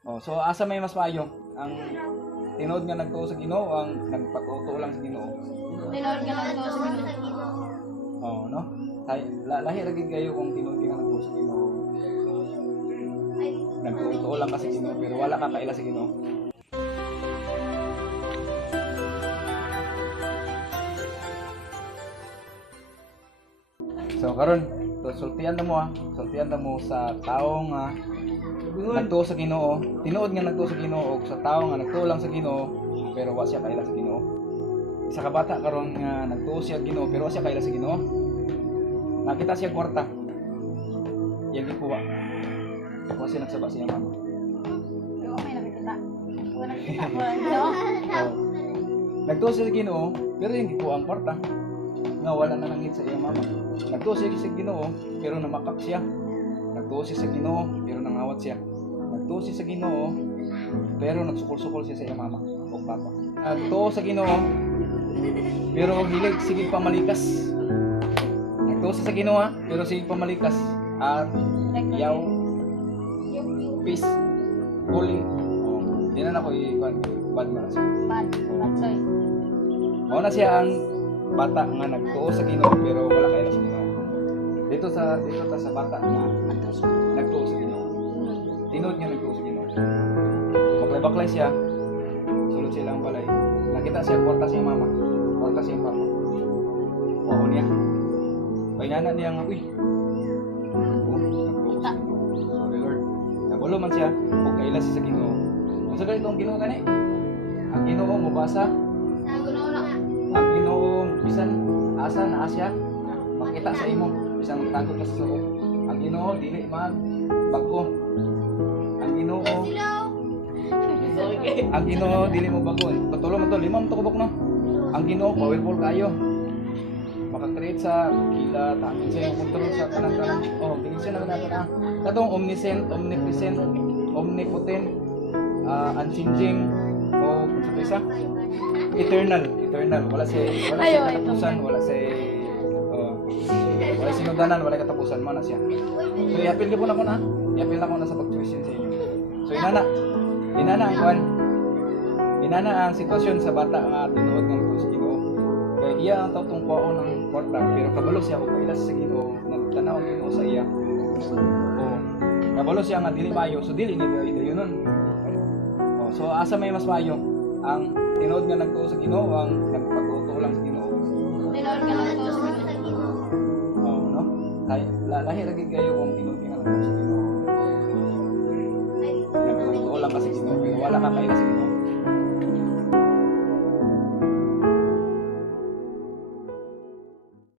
Oh, so asa may mas maayo ang tinuod nga nagtuo sa Ginoo o ang nagpatuto lang sa Ginoo? Tinood ka lang to sa Ginoo. Oh, no? Lahi ra gid kayo kung tinuod nga nagtuo sa Ginoo. Nagtuo lang kasi Ginoo pero wala ka kaila sa Ginoo. So karon, sultian na mo sultian na mo sa tao nga nagtuo sa Ginoo, tinuod nga nagtuo sa Ginoo ug sa tao nga nagtuo lang sa Ginoo pero wa siya kaila sa Ginoo. Isa ka bata karon nga nagtuo siya Ginoo pero wa siya kaila sa Ginoo. Nakita siya kwarta. Yang gikuha. Wa siya nagsaba sa iyang mama. Pero may nakikita. Wala nakikita mo lang no? Oh. Nagtuo siya sa Ginoo pero yung gikuha ang kwarta nga wala na nangit sa iyang mama. Nagtuo siya sa Ginoo pero namakak siya. Nagtuo siya sa Ginoo pero nangawat siya. Nagtuo siya sa Ginoo pero nagsukol-sukol siya sa iyang mama o papa. Nagtuo sa Ginoo pero hilig sige pamalikas. Nagtuo siya sa Ginoo pero sige pamalikas at yaw peace bully. Oh, di na ako bad man siya. Bad soy. Mao na siya ang bata nga nagtuo sa Ginoo pero wala kaila sa Ginoo. Dito ta sa bata nga nagtuo sa Ginoo. Tinuod niya nagtuo sa Ginoo. Baklay-baklay siya. Sulod siya lang balay. Nakita siya kwarta siya mama. Kwarta siya papa. Wow niya. Paingana niya nga, uy. Nagtuo sa Ginoo. Sorry Lord. Nabulo man siya ug kaila siya sa Ginoo. Unsa ganito ang Ginoo gani? Ang Ginoo mubasa. Ang Ginoo bisan asa na asya makita sa imo bisan magtago ka sa suot. Ang Ginoo dili mag bago. Ang Ginoo ang Ginoo dili mo bago. Patulo man to limang tukubok no. Ang Ginoo powerful kayo. Maka-create sa kila tamin siya yung control sa tanan-tanan. Oh, dili siya naman natin katong omniscient, omnipresent, omnipotent, unchanging o sa isa eternal wala siya katapusan wala sinudanan wala katapusan mo na siya. So i-appeal ko na ko na i-appeal na ko na sa pag-question sa inyo. So inana ang sitwasyon sa bata nga tinuod ng ito sa Ginoo kaya iya ang tautong kuwaon ng kwarta pero kabalo siya kung kailas sa Ginoo nagtanaw ang Ginoo sa iya o kabalo siya nga dili maayo so dili ni dayon nun. So asa may mas maayo ang tinuod nga nagtuo sa Ginoo o ang nagpatuto lang sa Ginoo? Tinood ka lang to sa Ginoo. Oh, no? Lahi ra gid kayo kung tinuod nga nagtuo sa Ginoo. Nagtuo lang kasi Ginoo pero wala ka kaila sa Ginoo.